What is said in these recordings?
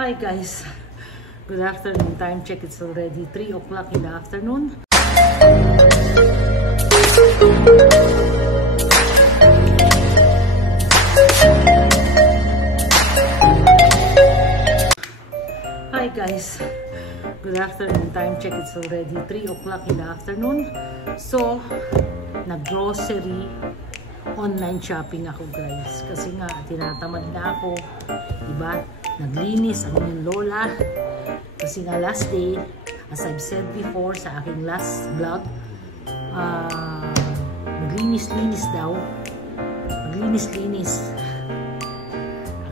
Hi guys, good afternoon. Time check, it's already 3 o'clock in the afternoon. Hi guys, good afternoon. Time check, it's already 3 o'clock in the afternoon. So, nag-grocery online shopping ako guys, kasi nga tinatamad na ako, diba? Naglinis ang yung lola kasi nga last day, as I've said before sa aking last vlog, maglinis-linis daw, maglinis-linis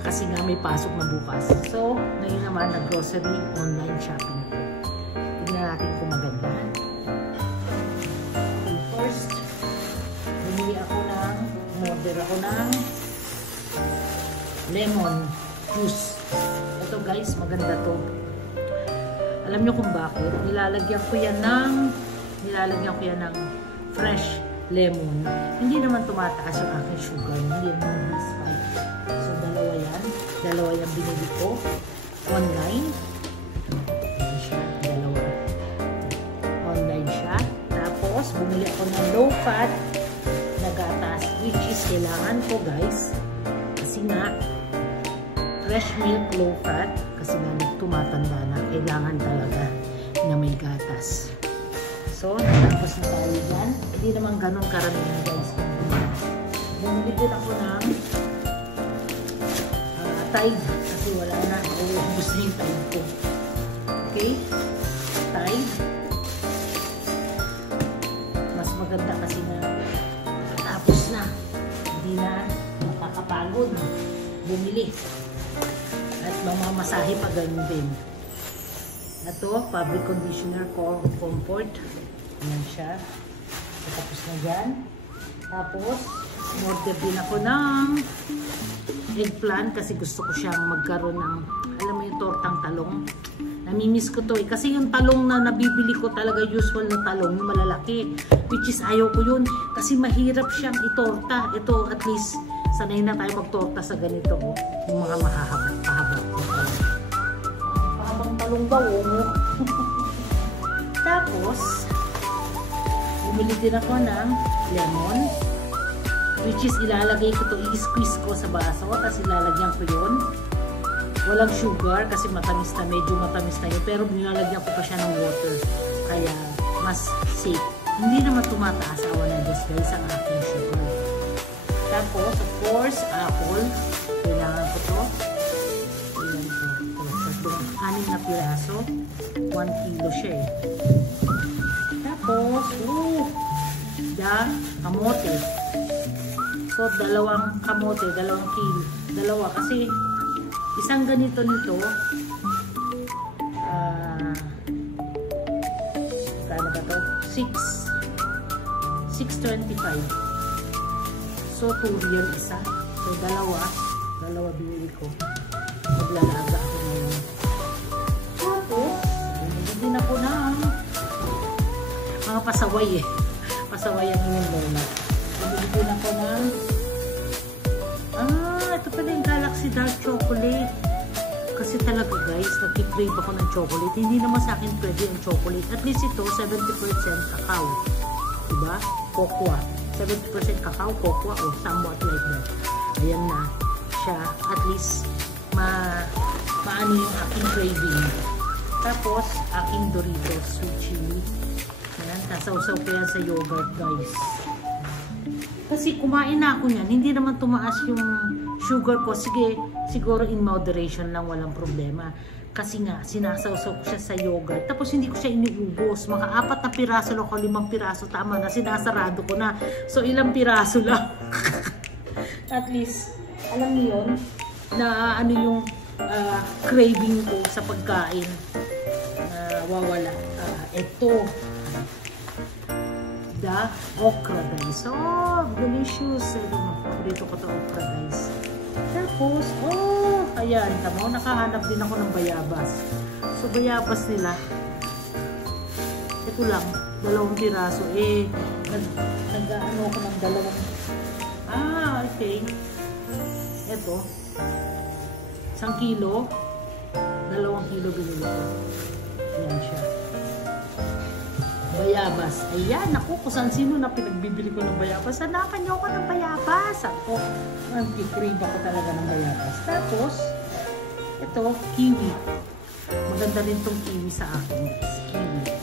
kasi nga may pasok na bukas. So ngayon naman nag-grocery online shopping ako. Tignan natin kung maganda. First, bumili ako order ako ng lemon juice. Ito guys, maganda to. Alam nyo kung bakit? Nilalagyan ko yan ng fresh lemon. Hindi naman tumataas yung aking sugar. Hindi naman spike. So dalawa yan. Dalawa yung binili ko online. Ayan siya. Dalawa. Online siya. Tapos bumili ako ng low fat na gatas, which is kailangan ko guys. Kasi nga fresh milk low fat, kasi nga tumatanda na, kailangan talaga na may gatas. So, tapos na tayo dyan. Hindi naman ganun karamihan guys. Bumili din ako ng Tide, kasi wala na. Gusto yung Tide ko. Okay? Tide. Mas maganda kasi na tapos na. Hindi na makakapagod. Bumili. At mamamasahe pa ganun din. Ito, fabric conditioner comfort. Ayan siya. So, tapos na dyan. Tapos, order din ako ng eggplant kasi gusto ko siyang magkaroon ng, alam mo yung tortang talong. Namimiss ko to eh. Kasi yung talong na nabibili ko talaga usual na talong, yung malalaki. Which is ayaw ko yun. Kasi mahirap siyang itorta. Ito at least, sanay na tayo magtorta sa ganito. Yung mga mahahaba. Pahabang talong ba? Tapos, bumili din ako ng lemon. Which is ilalagay ko to, i-squeeze ko sa baso. Tapos ilalagyan ko yun. Walang sugar kasi matamis na, medyo matamis na yun. Pero nilalagyan ko pa siya ng water. Kaya mas safe. Hindi naman tumataas awa ng Diyos guys ang aking sugar. Tapos, of course, apple. Kailangan ko to. Ayan ito. 6 na piraso. 1 kilo siya eh. Tapos, kamote. So, 2 kamote, 2 kilo. 2 kasi isang ganito nito, kano ba to? 6.25. So, 2 real isa. So, 2 binili ko. Maglalaga ako ngayon. Tapos, bumili din ako ng mga pasaway eh. Pasaway ang inyong lola. Bumili din ako ng ito pala yung Galaxy Dark Chocolate. Kasi talaga guys, nag-crave ako ng chocolate. Hindi naman sa akin pwede yung chocolate. At least ito, 70% cacao. Diba? Cocoa. 70% cacao, cocoa, or somewhat like that. Ayan na siya. At least, maano yung aking craving. Tapos, aking Doritos sweet chili. Ayan, kasaw-saw ko yan sa yogurt guys. Kasi kumain na ako niyan, hindi naman tumaas yung sugar ko. Sige, siguro in moderation lang, walang problema. Kasi nga, sinasawsaw ko siya sa yogurt. Tapos hindi ko siya iniubos. Mga 4 na piraso lang o 5 piraso, tama na, sinasarado ko na. So, ilang piraso lang. At least, alam niyo yun, na ano yung craving ko sa pagkain. Wawala. Ito. The okra guys. Oh, delicious. Paborito ko to okra guys. Tapos, ayan, tamo, nakahanap din ako ng bayabas. So, bayabas nila, ito lang, 2 piraso. Nag-ano ko ng 2. Okay. Ito, 1 kilo, 2 kilo binili ko. Ayan siya. Bayabas. Ayan, ako, kung sino na pinagbibili ko ng bayabas. Hanapan niyo ako ng bayabas. Ako, nag-crave ako talaga ng bayabas. Tapos, ito, kiwi. Maganda rin tong kiwi sa akin. Kiwi.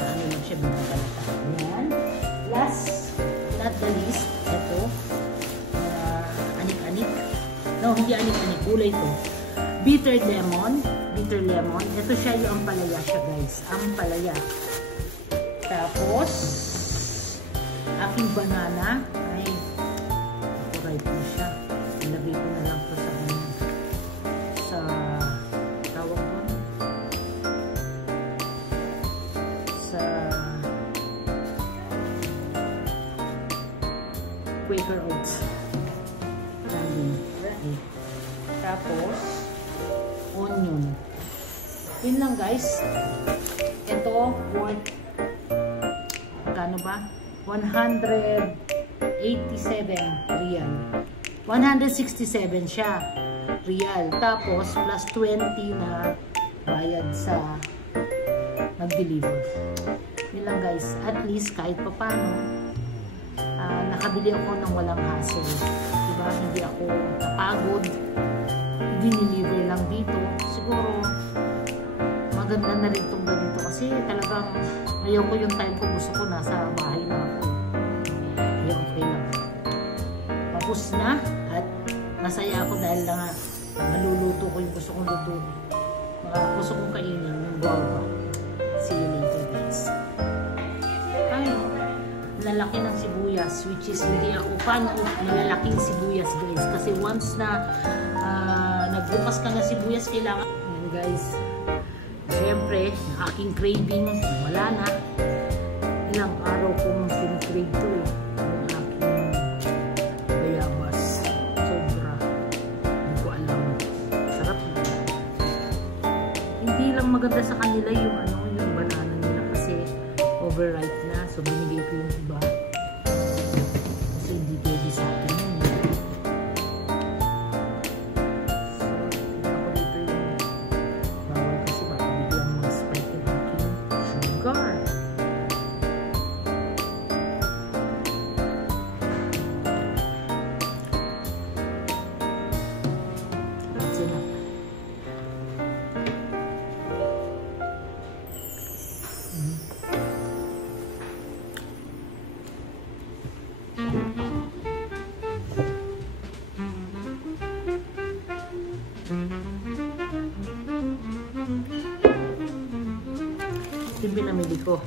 Ano lang siya, binabalata. Ayan. Last, not the least, ito, anik-anik. No, hindi anik-anik. Gulay ito. Bitter lemon. Bitter lemon. Ito siya yung ampalaya siya, guys. Ampalaya. Tapos, aking banana. Ay, ripe na siya. Ilagay ko na lang po sa tawag ko. Sa Quaker Oats. Tapos, onion. Yun lang, guys. Ito, worth, magkano ba? 187 real. 167 siya. Real. Tapos, plus 20 na bayad sa mag-deliver. Yun lang, guys. At least, kahit pa paano, nakabili ako ng walang hassle. Diba? Hindi ako napagod. Diniliver lang dito. Siguro, maganda na rin itong ganito kasi talagang ayaw ko yung time ko. Gusto ko nasa bahay na ako. Kaya okay lang. Tapos na at masaya ako dahil lang maluluto ko yung gusto kong lutuin. Gusto kong kainin yung guava. See you later, guys. Ay, lalaki ng sibuyas, which is hindi ako fan of malalaking sibuyas, guys. Kasi once na nagbukas ka ng sibuyas, kailangan. Ayan, guys. Siyempre, aking craving, wala na. Ilang araw kong pin-crave to eh. Yung aking bayabas. Sobra. Hindi ko alam. Sarap na. Hindi lang maganda sa kanila yung yung banana nila kasi overripe na. So, binigay ko yung iba. Kasi hindi pwede sa akin yun. Yung pinamili ko. 100.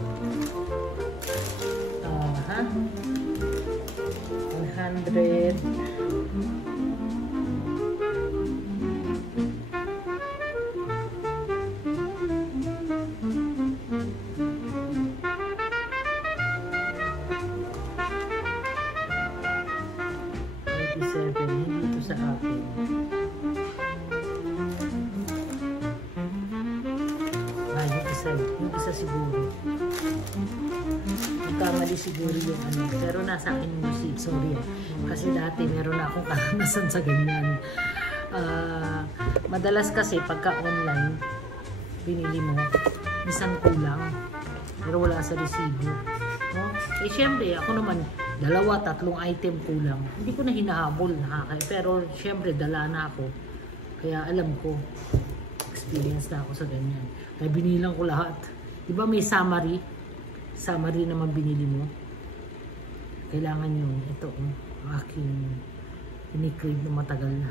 Hindi ito sa akin. Yung isa siguro. Nagkamali siguro yung pero nasa akin yung receipt. Sorry. Kasi dati meron na akong karanasan sa ganyan. Madalas kasi pagka online, binili mo, minsan kulang. Pero wala sa resibo. No? Eh syempre, ako naman, 2-3 item kulang. Hindi ko na hinahabol. Pero syempre, dala na ako. Kaya alam ko. Experience na ako sa ganyan. Kaya binilang ko lahat. Diba may summary? Summary naman binili mo. Kailangan yun. Ito, aking ini-crave na matagal na.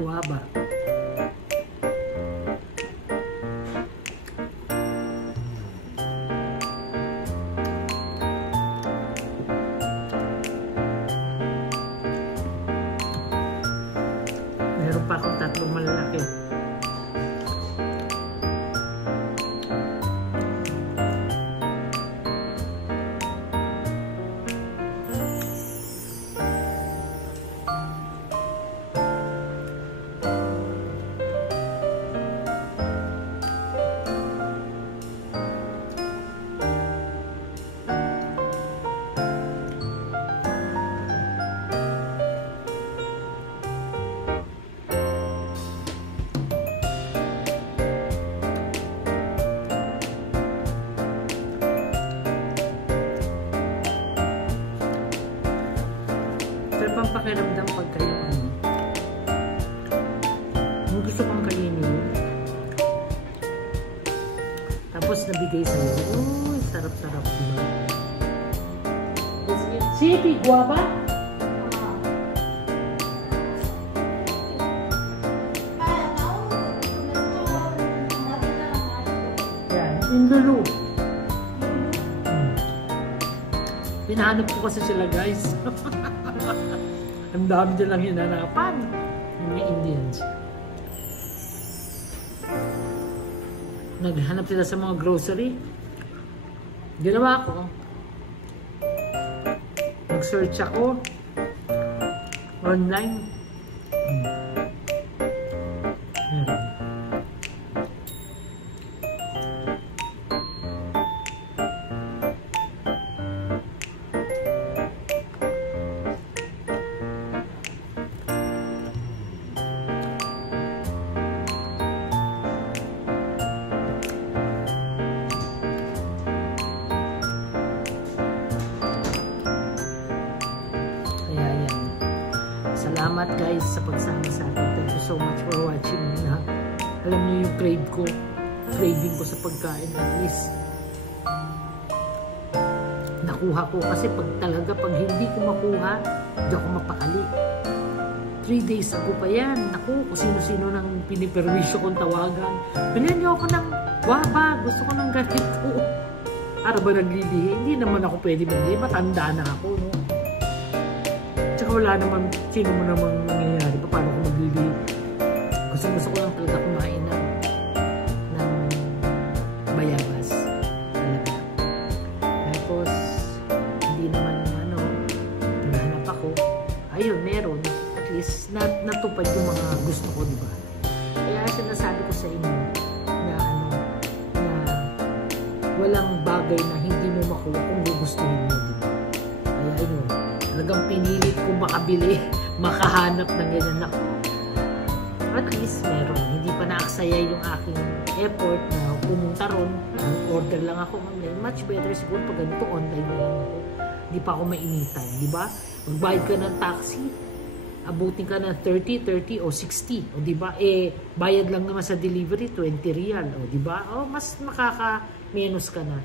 Guava. Meron pa akong 3 gusto kong kainin. Tapos nabigay sa'yo. Oh, sarap-sarap. Diba? City, guava? Yan, Indulu. Hinahanap ko kasi sila, guys. Ang dami nilang hinanapan. Yung mga Indians. Naghanap sila sa mga grocery. Ginawa ko. Nag-search ako. Online. Salamat guys sa pagsama sa akin. Thank you so much for watching. Na alam niyo yung craving ko sa pagkain. At least nakuha ko kasi pag hindi ko makuha, hindi ako mapakali. 3 days ago pa yan. Naku, kung sino-sino nang piniperwisyo kong tawagan. Bilhan niyo ako ng guava. Gusto ko ng ganito. Ara ba naglilihi? Hindi naman ako pwede maglihi. Matanda na ako, no? Tsaka wala naman, sino mo naman nangyayari pa, paano ko maglilihi. Gusto ko lang talaga kumain ng bayabas. Talaga. Tapos, hindi naman, hinahanap ako. Ayun, meron. At least, natupad yung mga gusto ko, diba? Kaya sinasabi ko sa inyo, na walang bagay na hindi mo makuha kung gugustuhin mo, diba? Kaya ayun, talagang pinilit ko makabili, makahanap ng ganyan ako. At least meron. Hindi pa naaksaya yung aking effort na pumunta ron. Order lang ako online. Much better siguro pag ganito online na lang ako. Hindi pa ako mainitan, di ba? Magbayad ka ng taxi, abutin ka ng 30 o 60, o di ba? Bayad lang naman sa delivery 20 real, o di ba? O mas makaka-menos ka na.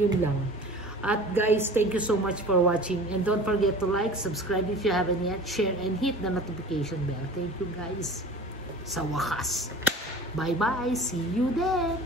Yun lang. At guys, thank you so much for watching. And don't forget to like, subscribe if you haven't yet, share, and hit the notification bell. Thank you guys. Sa wakas. Bye-bye. See you then.